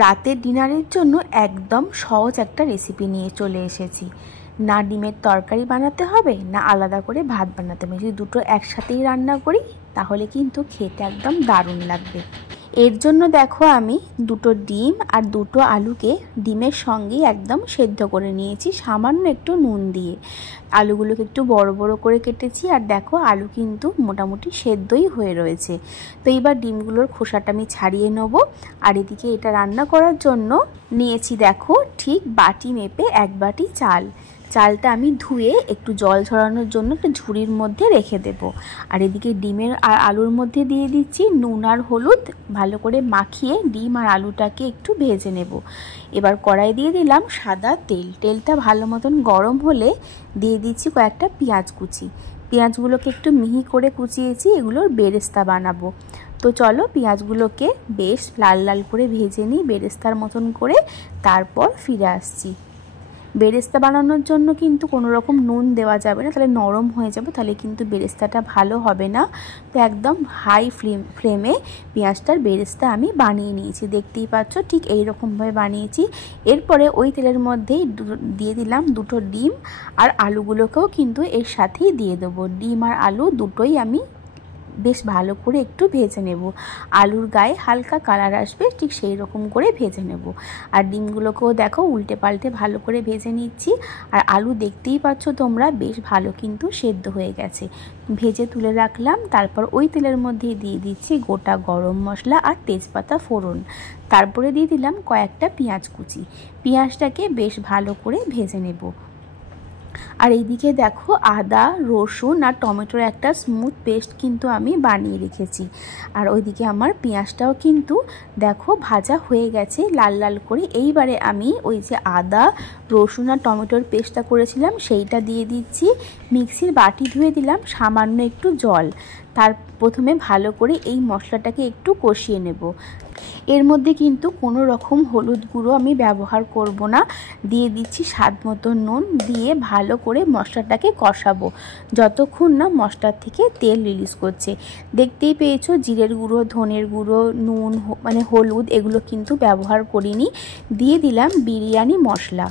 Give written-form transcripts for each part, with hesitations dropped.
রাতের ডিনারের জন্য একদম সহজ একটা রেসিপি নিয়ে চলে এসেছি। না ডিমের তরকারি বানাতে হবে, না আলাদা করে ভাত বানাতে হবে। যদি দুটো একসাথেই রান্না করি তাহলে কিন্তু খেতে একদম দারুণ লাগবে। এর জন্য দেখো আমি দুটো ডিম আর দুটো আলুকে ডিমের সঙ্গেই একদম সেদ্ধ করে নিয়েছি সামান্য একটু নুন দিয়ে। আলুগুলোকে একটু বড় বড় করে কেটেছি, আর দেখো আলু কিন্তু মোটামুটি সেদ্ধই হয়ে রয়েছে। তো এইবার ডিমগুলোর খোসাটা আমি ছাড়িয়ে নেবো। আর এদিকে এটা রান্না করার জন্য নিয়েছি দেখো ঠিক বাটি মেপে 1 বাটি চাল। চালটা আমি ধুয়ে একটু জল ঝরানোর জন্য একটা ঝুড়ির মধ্যে রেখে দেব। আর এদিকে ডিমের আর আলুর মধ্যে দিয়ে দিচ্ছি নুন আর হলুদ, ভালো করে মাখিয়ে ডিম আর আলুটাকে একটু ভেজে নেব। এবার কড়াই দিয়ে দিলাম সাদা তেল। তেলটা ভালো মতন গরম হলে দিয়ে দিচ্ছি কয়েকটা পেঁয়াজ কুচি। পেঁয়াজগুলোকে একটু মিহি করে কুচিয়েছি, এগুলোর বেরেস্তা বানাবো। তো চলো পেঁয়াজগুলোকে বেশ লাল লাল করে ভেজে নিই বেরেস্তার মতন করে, তারপর ফিরে আসছি। বেরেস্তা বানানোর জন্য কিন্তু কোনো রকম নুন দেওয়া যাবে না, তাহলে নরম হয়ে যাবে, তাহলে কিন্তু বেরেস্তাটা ভালো হবে না। তো একদম হাই ফ্লেমে পেঁয়াজটার বেরেস্তা আমি বানিয়ে নিয়েছি, দেখতেই পাচ্ছ ঠিক এই রকমভাবে বানিয়েছি। এরপরে ওই তেলের মধ্যেই দিয়ে দিলাম দুটো ডিম, আর আলুগুলোকেও কিন্তু এর সাথেই দিয়ে দেবো। ডিম আর আলু দুটোই আমি বেশ ভালো করে একটু ভেজে নেব। আলুর গায়ে হালকা কালার আসবে ঠিক সেই রকম করে ভেজে নেব। আর ডিমগুলোকেও দেখো উল্টে পাল্টে ভালো করে ভেজে নিচ্ছি। আর আলু দেখতেই পাচ্ছ তোমরা বেশ ভালো কিন্তু সেদ্ধ হয়ে গেছে। ভেজে তুলে রাখলাম। তারপর ওই তেলের মধ্যে দিয়ে দিচ্ছি গোটা গরম মশলা আর তেজপাতা ফোড়ন। তারপরে দিয়ে দিলাম কয়েকটা পেঁয়াজ কুচি। পেঁয়াজটাকে বেশ ভালো করে ভেজে নেব। আর এইদিকে দেখো আদা রসুন আর টমেটোর একটা স্মুথ পেস্ট কিন্তু আমি বানিয়ে রেখেছি। আর ওইদিকে আমার পেঁয়াজটাও কিন্তু দেখো ভাজা হয়ে গেছে লাল লাল করে। এইবারে আমি ওই যে আদা রসুন আর টমেটোর পেস্টটা করেছিলাম সেইটা দিয়ে দিচ্ছি। মিক্সির বাটি ধুয়ে দিলাম সামান্য একটু জল। তার প্রথমে ভালো করে এই মশলাটাকে একটু কষিয়ে নেব। এর মধ্যে কিন্তু কোনো রকম হলুদ গুঁড়ো আমি ব্যবহার করব না। দিয়ে দিচ্ছি স্বাদ মতো নুন, দিয়ে ভালো করে মশলাটাকে কষাবো যতক্ষণ না মশলার থেকে তেল রিলিজ করছে। দেখতেই পেয়েছো জিরের গুঁড়ো ধনের গুঁড়ো নুন মানে হলুদ এগুলো কিন্তু ব্যবহার করিনি। দিয়ে দিলাম বিরিয়ানি মশলা।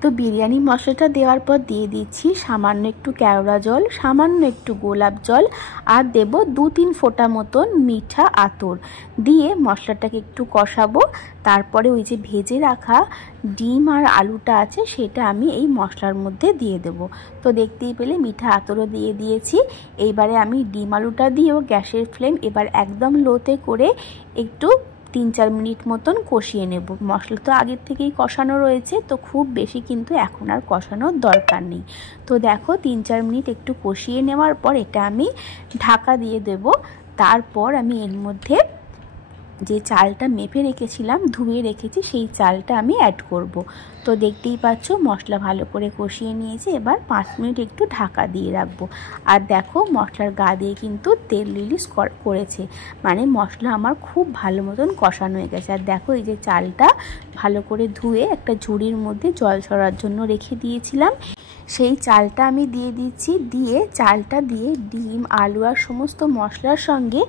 তো বিরিয়ানি মশলাটা দেওয়ার পর দিয়ে দিচ্ছি সামান্য একটু কেওড়া জল, সামান্য একটু গোলাপ জল, আর দেব 2-3 ফোঁটা মতন মিঠা আতর। দিয়ে মশলাটাকে একটু কষাবো। তারপরে ওই যে ভেজে রাখা ডিম আর আলুটা আছে সেটা আমি এই মশলার মধ্যে দিয়ে দেব। তো দেখতেই পেলে মিঠা আতরও দিয়ে দিয়েছি। এইবারে আমি ডিম আলুটা দিয়েও গ্যাসের ফ্লেম এবার একদম লোতে করে একটু 3-4 মিনিট মতন কষিয়ে নেব। মশলা তো আগের থেকেই কষানো রয়েছে, তো খুব বেশি কিন্তু এখন আর কষানোর দরকার নেই। তো দেখো 3-4 মিনিট একটু কষিয়ে নেওয়ার পর এটা আমি ঢাকা দিয়ে দেব। তারপর আমি এর মধ্যে যে চালটা মেপে রেখেছিলাম ধুয়ে রেখেছি সেই চালটা আমি অ্যাড করব। তো দেখতেই পাচ্ছ মশলা ভালো করে কষিয়ে নিয়েছি। এবার 5 মিনিট একটু ঢাকা দিয়ে রাখবো। আর দেখো মশলার গা দিয়ে কিন্তু তেল রিলিজ করেছে, মানে মশলা আমার খুব ভালো মতন কষানো হয়ে গেছে। আর দেখো এই যে চালটা ভালো করে ধুয়ে একটা ঝুড়ির মধ্যে জল ঝরার জন্য রেখে দিয়েছিলাম, সেই চালটা আমি দিয়ে দিচ্ছি। দিয়ে চালটা দিয়ে ডিম আলু আর সমস্ত মশলার সঙ্গে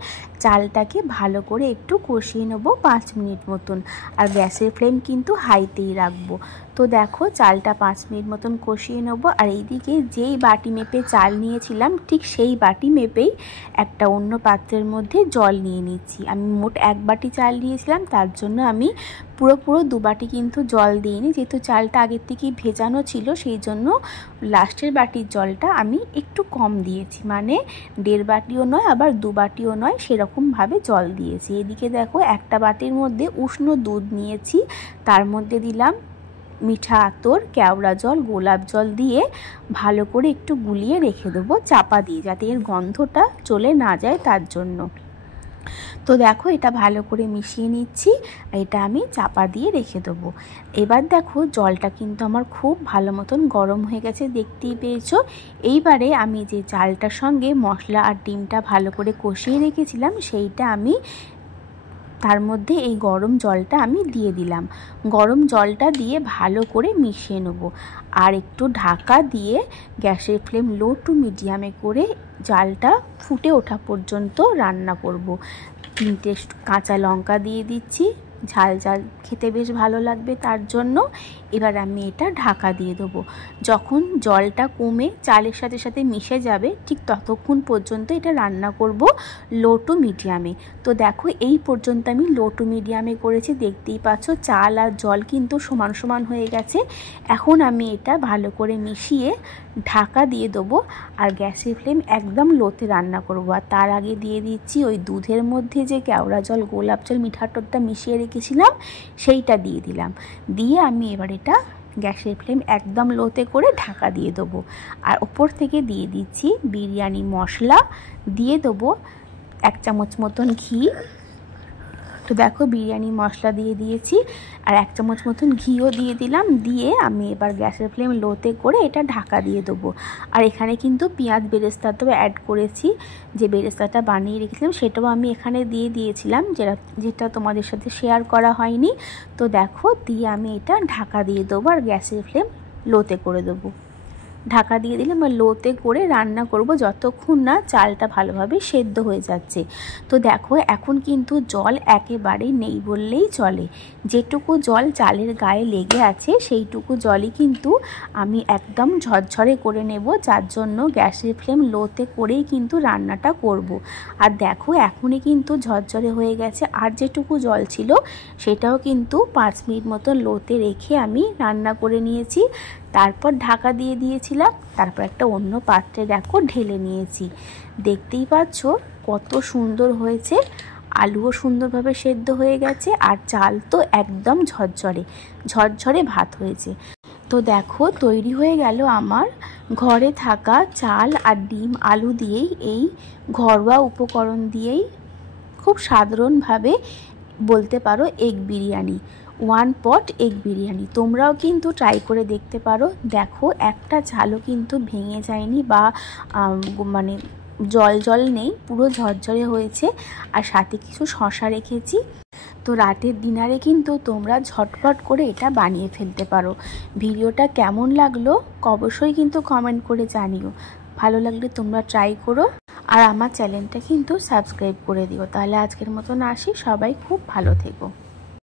চালটাকে ভালো করে একটু কষিয়ে নেব 5 মিনিট মতন। আর গ্যাসের ফ্লেম কিন্তু হাইতেই রাখবো। তো দেখো চালটা 5 মিনিট মতন কষিয়ে নেব। আর এইদিকে যেই বাটি মেপে চাল নিয়েছিলাম ঠিক সেই বাটি মেপেই একটা অন্য পাত্রের মধ্যে জল নিয়ে নিচ্ছি। আমি মোট 1 বাটি চাল নিয়েছিলাম, তার জন্য আমি পুরো 2 বাটি কিন্তু জল দিইনি, যেহেতু চালটা আগের থেকেই ভেজানো ছিল সেই জন্য লাস্টের বাটির জলটা আমি একটু কম দিয়েছি, মানে 1.5 বাটিও নয় আবার 2 বাটিও নয়, সেরকমভাবে জল দিয়েছি। এদিকে দেখো একটা বাটির মধ্যে উষ্ণ দুধ নিয়েছি, তার মধ্যে দিলাম মিঠা আতর কেওড়া জল গোলাপ জল দিয়ে ভালো করে একটু গুলিয়ে রেখে দেবো চাপা দিয়ে, যাতে এর গন্ধটা চলে না যায় তার জন্য। তো দেখো এটা ভালো করে মিশিয়ে নিচ্ছি, এটা আমি চাপা দিয়ে রেখে দেবো। এবার দেখো জলটা কিন্তু আমার খুব ভালো মতন গরম হয়ে গেছে, দেখতেই পেয়েছো। এইবারে আমি যে চালটার সঙ্গে মশলা আর ডিমটা ভালো করে কষিয়ে রেখেছিলাম সেইটা আমি তার মধ্যে এই গরম জলটা আমি দিয়ে দিলাম। গরম জলটা দিয়ে ভালো করে মিশিয়ে নেব। আর একটু ঢাকা দিয়ে গ্যাসের ফ্লেম লো টু মিডিয়ামে করে জালটা ফুটে ওঠা পর্যন্ত রান্না করব। 3টে কাঁচা লঙ্কা দিয়ে দিচ্ছি, ঝাল ঝাল খেতে বেশ ভালো লাগবে, তার জন্য এবার আমি এটা ঢাকা দিয়ে দেবো। যখন জলটা কমে চালের সাথে সাথে মিশে যাবে ঠিক ততক্ষণ পর্যন্ত এটা রান্না করব লো টু মিডিয়ামে। তো দেখো এই পর্যন্ত আমি লো টু মিডিয়ামে করেছি, দেখতেই পাচ্ছ চাল আর জল কিন্তু সমান সমান হয়ে গেছে। এখন আমি এটা ভালো করে মিশিয়ে ঢাকা দিয়ে দেবো আর গ্যাসের ফ্লেম একদম লোতে রান্না করব। আর তার আগে দিয়ে দিচ্ছি ওই দুধের মধ্যে যে কেওড়া জল, গোলাপ জল, মিঠা টোটটা মিশিয়ে রেখেছিলাম সেইটা দিয়ে দিলাম। দিয়ে আমি এবার এটা গ্যাসের ফ্লেম একদম লোতে করে ঢাকা দিয়ে দেবো। আর ওপর থেকে দিয়ে দিচ্ছি বিরিয়ানি মশলা, দিয়ে দেবো 1 চামচ মতন ঘি। তো দেখো বিরিয়ানি মশলা দিয়ে দিয়েছি আর 1 চামচ মতন ঘিও দিয়ে দিলাম। দিয়ে আমি এবার গ্যাসের ফ্লেম লোতে করে এটা ঢাকা দিয়ে দেবো। আর এখানে কিন্তু পেঁয়াজ বেরেস্তাটাও অ্যাড করেছি, যে বেরেস্তাটা বানিয়ে রেখেছিলাম সেটাও আমি এখানে দিয়ে দিয়েছিলাম, যেটা তোমাদের সাথে শেয়ার করা হয়নি। তো দেখো দিয়ে আমি এটা ঢাকা দিয়ে দেবো আর গ্যাসের ফ্লেম লোতে করে দেবো। ঢাকা দিয়ে দিলাম আর লোতে করে রান্না করব যতক্ষণ না চালটা ভালোভাবে সেদ্ধ হয়ে যাচ্ছে। তো দেখো এখন কিন্তু জল একেবারে নেই বললেই চলে, যেটুকু জল চালের গায়ে লেগে আছে সেইটুকু জলই কিন্তু আমি একদম ঝরঝরে করে নেব, যার জন্য গ্যাসের ফ্লেম লোতে করেই কিন্তু রান্নাটা করব। আর দেখো এখনই কিন্তু ঝরঝরে হয়ে গেছে, আর যেটুকু জল ছিল সেটাও কিন্তু 5 মিনিট মতো লোতে রেখে আমি রান্না করে নিয়েছি। তারপর ঢাকা দিয়ে দিয়েছিলাম, তারপর একটা অন্য পাত্রে দেখো ঢেলে নিয়েছি। দেখতেই পাচ্ছ কত সুন্দর হয়েছে, আলুও সুন্দরভাবে সেদ্ধ হয়ে গেছে আর চাল তো একদম ঝরঝরে ঝরঝরে ভাত হয়েছে। তো দেখো তৈরি হয়ে গেল আমার ঘরে থাকা চাল আর ডিম আলু দিয়েই, এই ঘরোয়া উপকরণ দিয়েই খুব সাধারণভাবে বলতে পারো এগ বিরিয়ানি, 1 পট এগ বিরিয়ানি। তোমরাও কিন্তু ট্রাই করে দেখতে পারো। দেখো একটা চালও কিন্তু ভেঙে যায়নি বা মানে জল জল নেই, পুরো ঝরঝরে হয়েছে। আর সাথে কিছু শসা রেখেছি। তো রাতের ডিনারে কিন্তু তোমরা ঝটপট করে এটা বানিয়ে ফেলতে পারো। ভিডিওটা কেমন লাগলো অবশ্যই কিন্তু কমেন্ট করে জানিও। ভালো লাগলে তোমরা ট্রাই করো আর আমার চ্যানেলটা কিন্তু সাবস্ক্রাইব করে দিও। তাহলে আজকের মতন আসি, সবাই খুব ভালো থেকো।